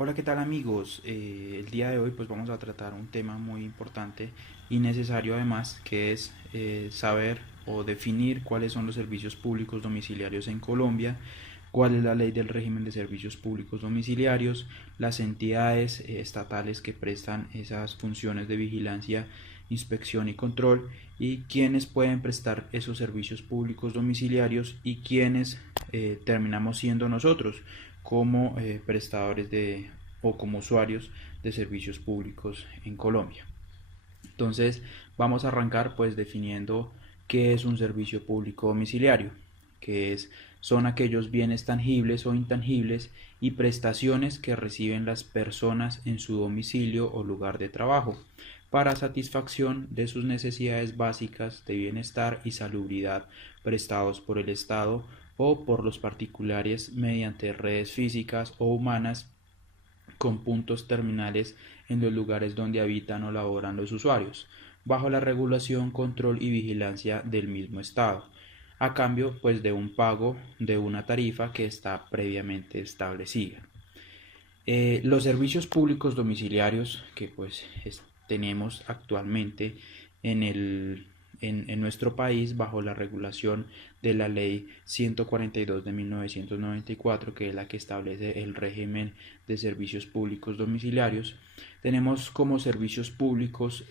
Hola, ¿qué tal amigos? El día de hoy pues vamos a tratar un tema muy importante y necesario además, que es saber o definir cuáles son los servicios públicos domiciliarios en Colombia, cuál es la ley del régimen de servicios públicos domiciliarios, las entidades estatales que prestan esas funciones de vigilancia, inspección y control, y quiénes pueden prestar esos servicios públicos domiciliarios y quiénes terminamos siendo nosotros como prestadores de o como usuarios de servicios públicos en Colombia. Entonces vamos a arrancar pues definiendo qué es un servicio público domiciliario, que son aquellos bienes tangibles o intangibles y prestaciones que reciben las personas en su domicilio o lugar de trabajo para satisfacción de sus necesidades básicas de bienestar y salubridad prestados por el Estado o por los particulares mediante redes físicas o humanas con puntos terminales en los lugares donde habitan o laboran los usuarios, bajo la regulación, control y vigilancia del mismo Estado, a cambio pues de un pago de una tarifa que está previamente establecida. Los servicios públicos domiciliarios que tenemos actualmente en, el, en nuestro país bajo la regulación de la ley 142 de 1994, que es la que establece el régimen de servicios públicos domiciliarios, tenemos como servicios públicos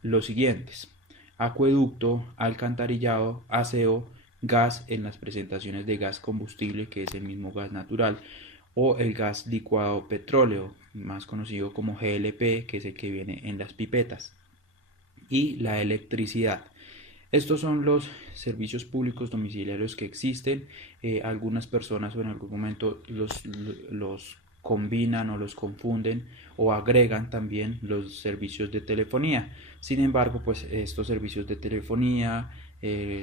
los siguientes: acueducto, alcantarillado, aseo, gas en las presentaciones de gas combustible, que es el mismo gas natural, o el gas licuado petróleo, más conocido como GLP, que es el que viene en las pipetas, y la electricidad. Estos son los servicios públicos domiciliarios que existen. Algunas personas o en algún momento los combinan o los confunden o agregan también los servicios de telefonía. Sin embargo, pues estos servicios de telefonía,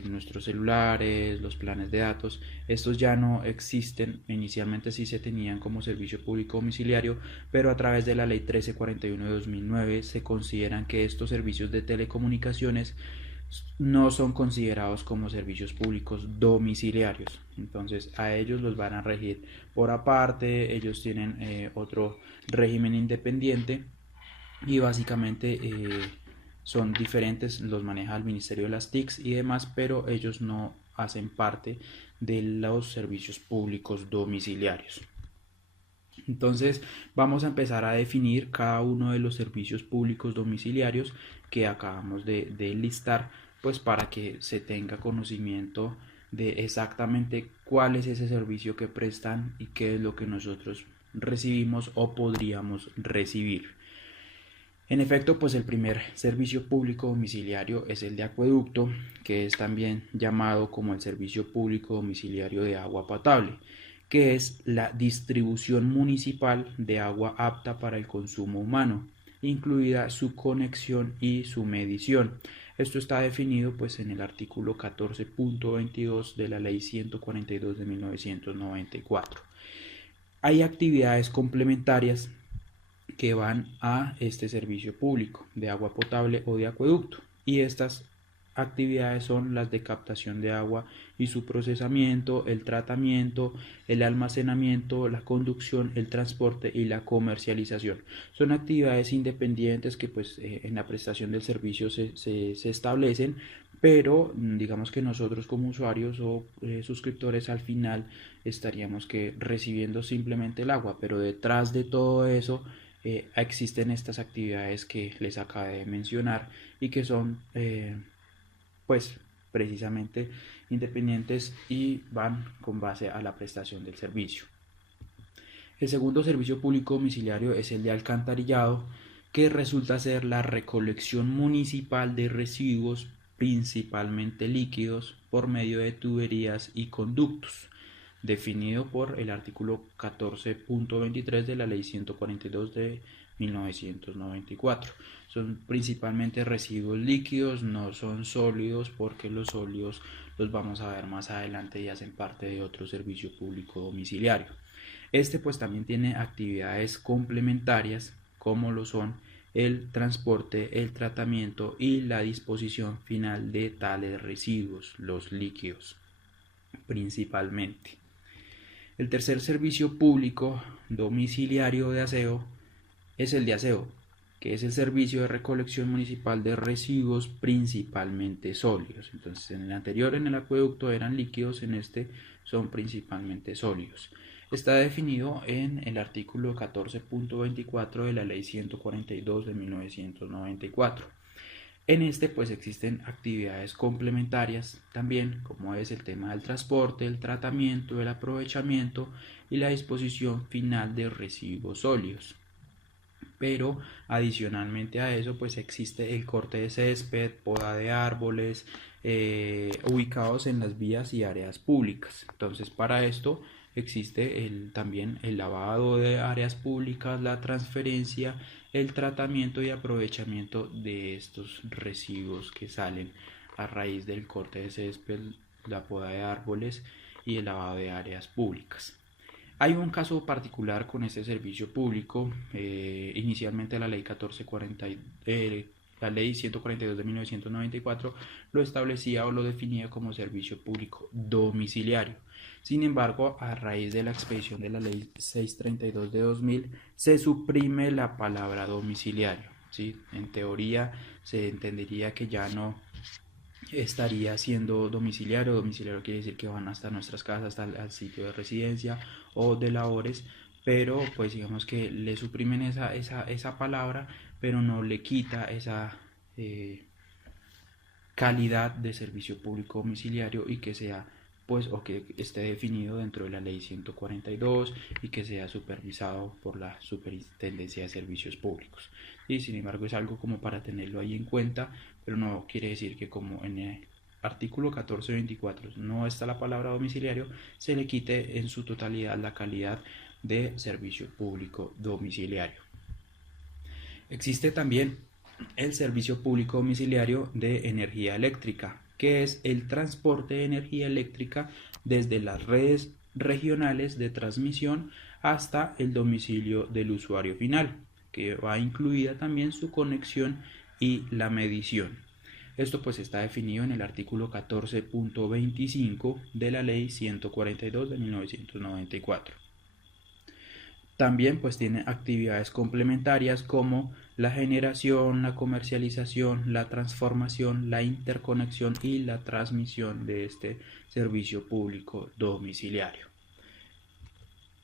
nuestros celulares, los planes de datos, estos ya no existen. Inicialmente sí se tenían como servicio público domiciliario, pero a través de la ley 1341 de 2009 se consideran que estos servicios de telecomunicaciones no son considerados como servicios públicos domiciliarios. Entonces a ellos los van a regir por aparte, ellos tienen otro régimen independiente y básicamente son diferentes, los maneja el Ministerio de las TICs y demás, pero ellos no hacen parte de los servicios públicos domiciliarios. Entonces vamos a empezar a definir cada uno de los servicios públicos domiciliarios que acabamos de listar, pues para que se tenga conocimiento de exactamente cuál es ese servicio que prestan y qué es lo que nosotros recibimos o podríamos recibir. En efecto, pues el primer servicio público domiciliario es el de acueducto, que es también llamado como el servicio público domiciliario de agua potable, que es la distribución municipal de agua apta para el consumo humano, incluida su conexión y su medición. Esto está definido pues en el artículo 14.22 de la ley 142 de 1994. Hay actividades complementarias que van a este servicio público de agua potable o de acueducto, y estas actividades son las de captación de agua y su procesamiento, el tratamiento, el almacenamiento, la conducción, el transporte y la comercialización. Son actividades independientes que en la prestación del servicio se establecen, pero digamos que nosotros como usuarios o suscriptores al final estaríamos que recibiendo simplemente el agua, pero detrás de todo eso existen estas actividades que les acabé de mencionar y que son pues precisamente independientes y van con base a la prestación del servicio. El segundo servicio público domiciliario es el de alcantarillado, que resulta ser la recolección municipal de residuos, principalmente líquidos, por medio de tuberías y conductos, definido por el artículo 14.23 de la ley 142 de 1994. Son principalmente residuos líquidos, no son sólidos, porque los sólidos los vamos a ver más adelante y hacen parte de otro servicio público domiciliario. Este pues también tiene actividades complementarias como lo son el transporte, el tratamiento y la disposición final de tales residuos, los líquidos principalmente. El tercer servicio público domiciliario de aseo es el de aseo, que es el servicio de recolección municipal de residuos principalmente sólidos. Entonces, en el anterior, en el acueducto, eran líquidos, en este son principalmente sólidos. Está definido en el artículo 14.24 de la Ley 142 de 1994. En este pues existen actividades complementarias también, como es el tema del transporte, el tratamiento, el aprovechamiento y la disposición final de residuos sólidos. Pero adicionalmente a eso pues existe el corte de césped, poda de árboles, ubicados en las vías y áreas públicas. Entonces para esto existe también el lavado de áreas públicas, la transferencia, el tratamiento y aprovechamiento de estos residuos que salen a raíz del corte de césped, la poda de árboles y el lavado de áreas públicas. Hay un caso particular con este servicio público. Inicialmente la ley 142 de 1994 lo establecía o lo definía como servicio público domiciliario. Sin embargo, a raíz de la expedición de la ley 632 de 2000 se suprime la palabra domiciliario, ¿sí? En teoría se entendería que ya no estaría siendo domiciliario. Domiciliario quiere decir que van hasta nuestras casas, hasta el sitio de residencia o de labores, pero pues digamos que le suprimen esa palabra, pero no le quita esa calidad de servicio público domiciliario, y que sea pues o que esté definido dentro de la ley 142 y que sea supervisado por la Superintendencia de Servicios Públicos. Y sin embargo es algo como para tenerlo ahí en cuenta, pero no quiere decir que como en el artículo 1424 no está la palabra domiciliario, se le quite en su totalidad la calidad de servicio público domiciliario. Existe también el servicio público domiciliario de energía eléctrica, que es el transporte de energía eléctrica desde las redes regionales de transmisión hasta el domicilio del usuario final, que va incluida también su conexión y la medición. Esto pues está definido en el artículo 14.25 de la ley 142 de 1994. También pues tiene actividades complementarias como la generación, la comercialización, la transformación, la interconexión y la transmisión de este servicio público domiciliario.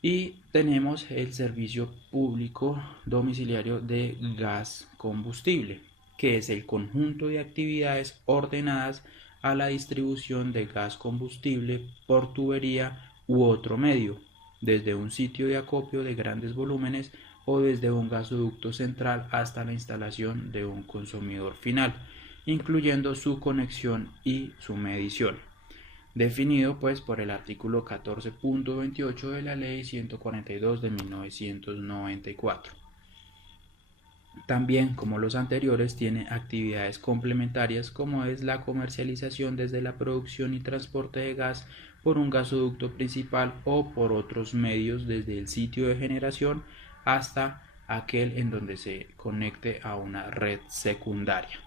Y tenemos el servicio público domiciliario de gas combustible, que es el conjunto de actividades ordenadas a la distribución de gas combustible por tubería u otro medio, desde un sitio de acopio de grandes volúmenes o desde un gasoducto central hasta la instalación de un consumidor final, incluyendo su conexión y su medición, definido pues por el artículo 14.28 de la ley 142 de 1994. También, como los anteriores, tiene actividades complementarias como es la comercialización desde la producción y transporte de gas por un gasoducto principal o por otros medios desde el sitio de generación hasta aquel en donde se conecte a una red secundaria.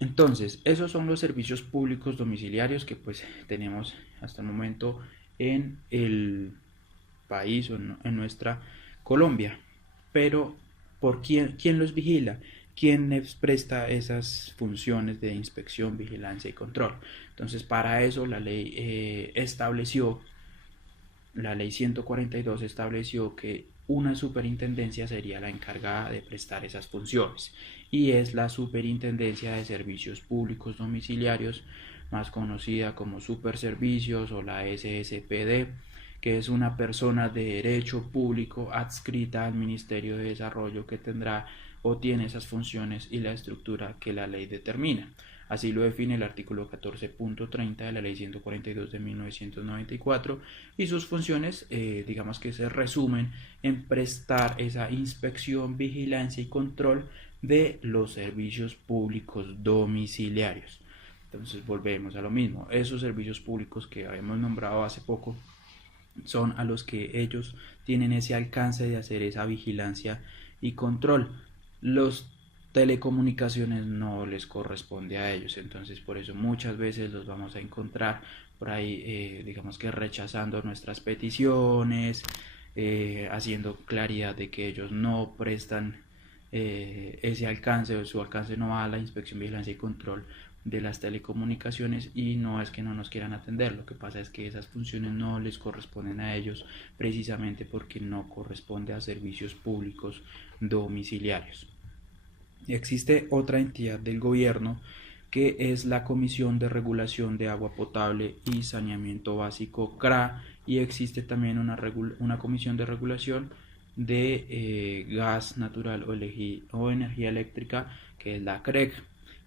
Entonces, esos son los servicios públicos domiciliarios que pues tenemos hasta el momento en el país o en nuestra Colombia. Pero ¿por quién los vigila? ¿Quién les presta esas funciones de inspección, vigilancia y control? Entonces para eso la ley la ley 142 estableció que una superintendencia sería la encargada de prestar esas funciones, y es la Superintendencia de Servicios Públicos Domiciliarios, más conocida como Superservicios o la SSPD, que es una persona de derecho público adscrita al Ministerio de Desarrollo, que tendrá o tiene esas funciones y la estructura que la ley determina. Así lo define el artículo 14.30 de la ley 142 de 1994, y sus funciones digamos que se resumen en prestar esa inspección, vigilancia y control de los servicios públicos domiciliarios. Entonces volvemos a lo mismo, esos servicios públicos que habíamos nombrado hace poco son a los que ellos tienen ese alcance de hacer esa vigilancia y control. Los telecomunicaciones no les corresponde a ellos. Entonces por eso muchas veces los vamos a encontrar por ahí, digamos que rechazando nuestras peticiones, haciendo claridad de que ellos no prestan ese alcance, o su alcance no va a la inspección, vigilancia y control de las telecomunicaciones, y no es que no nos quieran atender, lo que pasa es que esas funciones no les corresponden a ellos precisamente porque no corresponde a servicios públicos domiciliarios. Existe otra entidad del gobierno que es la Comisión de Regulación de Agua Potable y Saneamiento Básico, CRA, y existe también una Comisión de Regulación de Gas Natural o Energía Eléctrica, que es la CREG.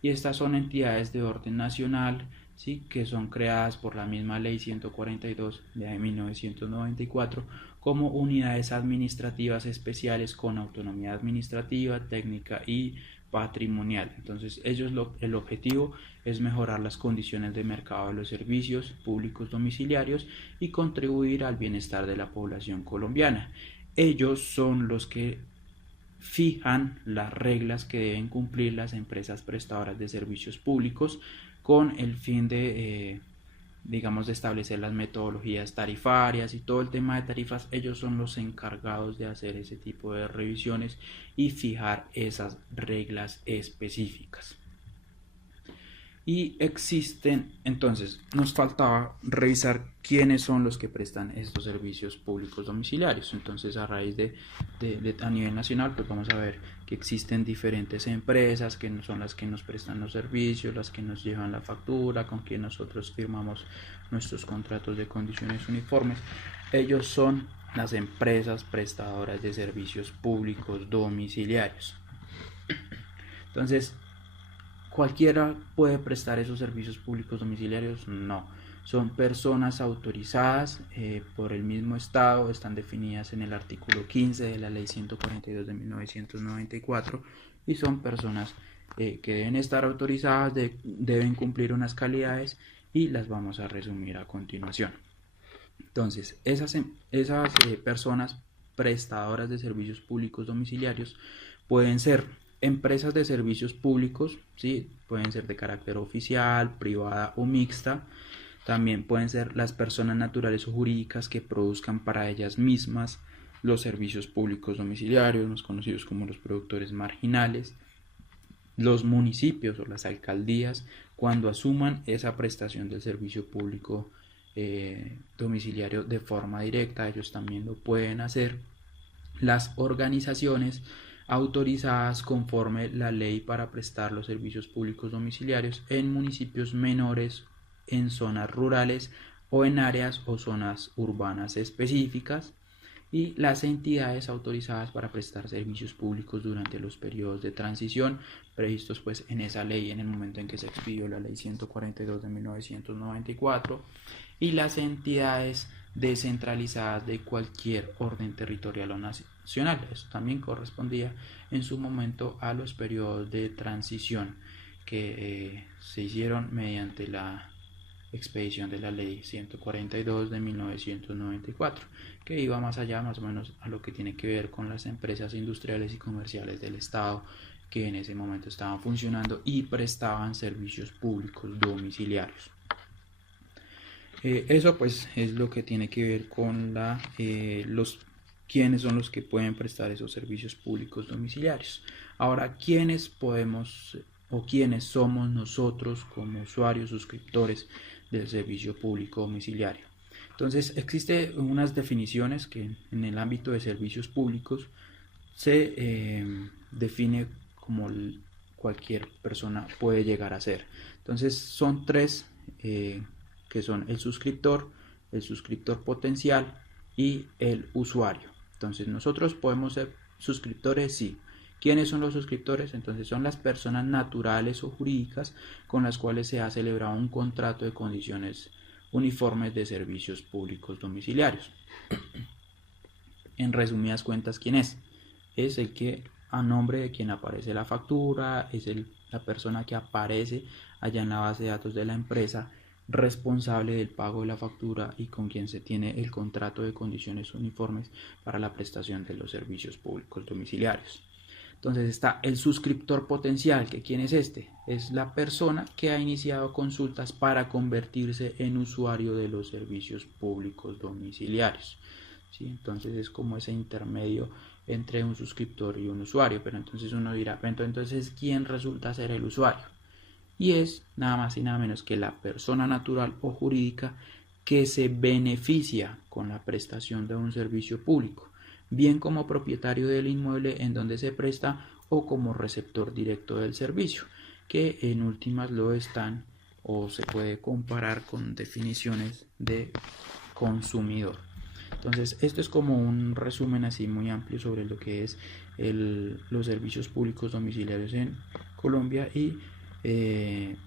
Y estas son entidades de orden nacional, ¿sí?, que son creadas por la misma Ley 142 de 1994 como unidades administrativas especiales con autonomía administrativa, técnica y patrimonial. Entonces el objetivo es mejorar las condiciones de mercado de los servicios públicos domiciliarios y contribuir al bienestar de la población colombiana. Ellos son los que fijan las reglas que deben cumplir las empresas prestadoras de servicios públicos con el fin de digamos, de establecer las metodologías tarifarias y todo el tema de tarifas. Ellos son los encargados de hacer ese tipo de revisiones y fijar esas reglas específicas. Y existen, entonces, nos faltaba revisar quiénes son los que prestan estos servicios públicos domiciliarios. Entonces, a raíz a nivel nacional, pues vamos a ver que existen diferentes empresas que son las que nos prestan los servicios, las que nos llevan la factura, con quien nosotros firmamos nuestros contratos de condiciones uniformes. Ellos son las empresas prestadoras de servicios públicos domiciliarios. Entonces, ¿cualquiera puede prestar esos servicios públicos domiciliarios? No. Son personas autorizadas por el mismo Estado, están definidas en el artículo 15 de la Ley 142 de 1994 y son personas que deben estar autorizadas, deben cumplir unas calidades y las vamos a resumir a continuación. Entonces, esas personas prestadoras de servicios públicos domiciliarios pueden ser empresas de servicios públicos, ¿sí?, pueden ser de carácter oficial, privada o mixta. También pueden ser las personas naturales o jurídicas que produzcan para ellas mismas los servicios públicos domiciliarios, los conocidos como los productores marginales. Los municipios o las alcaldías, cuando asuman esa prestación del servicio público domiciliario de forma directa, ellos también lo pueden hacer. Las organizaciones autorizadas conforme la ley para prestar los servicios públicos domiciliarios en municipios menores, en zonas rurales o en áreas o zonas urbanas específicas, y las entidades autorizadas para prestar servicios públicos durante los periodos de transición previstos pues en esa ley en el momento en que se expidió la ley 142 de 1994, y las entidades descentralizadas de cualquier orden territorial o nacional. Eso también correspondía en su momento a los periodos de transición que se hicieron mediante la expedición de la ley 142 de 1994, que iba más allá, más o menos, a lo que tiene que ver con las empresas industriales y comerciales del Estado que en ese momento estaban funcionando y prestaban servicios públicos domiciliarios. Eso pues es lo que tiene que ver con quiénes son los que pueden prestar esos servicios públicos domiciliarios. Ahora, ¿quiénes podemos o quiénes somos nosotros como usuarios, suscriptores del servicio público domiciliario? Entonces, existen unas definiciones que en el ámbito de servicios públicos se define como cualquier persona puede llegar a ser. Entonces, son tres que son el suscriptor potencial y el usuario. Entonces, nosotros podemos ser suscriptores, sí. ¿Quiénes son los suscriptores? Entonces son las personas naturales o jurídicas con las cuales se ha celebrado un contrato de condiciones uniformes de servicios públicos domiciliarios. En resumidas cuentas, ¿quién es? Es el que, a nombre de quien aparece la factura, es la persona que aparece allá en la base de datos de la empresa, responsable del pago de la factura y con quien se tiene el contrato de condiciones uniformes para la prestación de los servicios públicos domiciliarios. Entonces está el suscriptor potencial, que ¿quién es este? Es la persona que ha iniciado consultas para convertirse en usuario de los servicios públicos domiciliarios. ¿Sí? Entonces es como ese intermedio entre un suscriptor y un usuario, pero entonces uno dirá, entonces ¿quién resulta ser el usuario? Y es nada más y nada menos que la persona natural o jurídica que se beneficia con la prestación de un servicio público, bien como propietario del inmueble en donde se presta o como receptor directo del servicio, que en últimas lo están o se puede comparar con definiciones de consumidor. Entonces, esto es como un resumen así muy amplio sobre lo que es los servicios públicos domiciliarios en Colombia y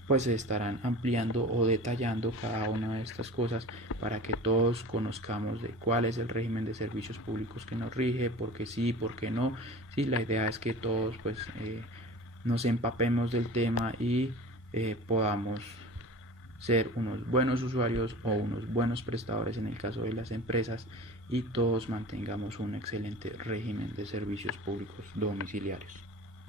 pues se estarán ampliando o detallando cada una de estas cosas para que todos conozcamos de cuál es el régimen de servicios públicos que nos rige, por qué sí, por qué no. Sí, la idea es que todos pues nos empapemos del tema y podamos ser unos buenos usuarios o unos buenos prestadores en el caso de las empresas y todos mantengamos un excelente régimen de servicios públicos domiciliarios.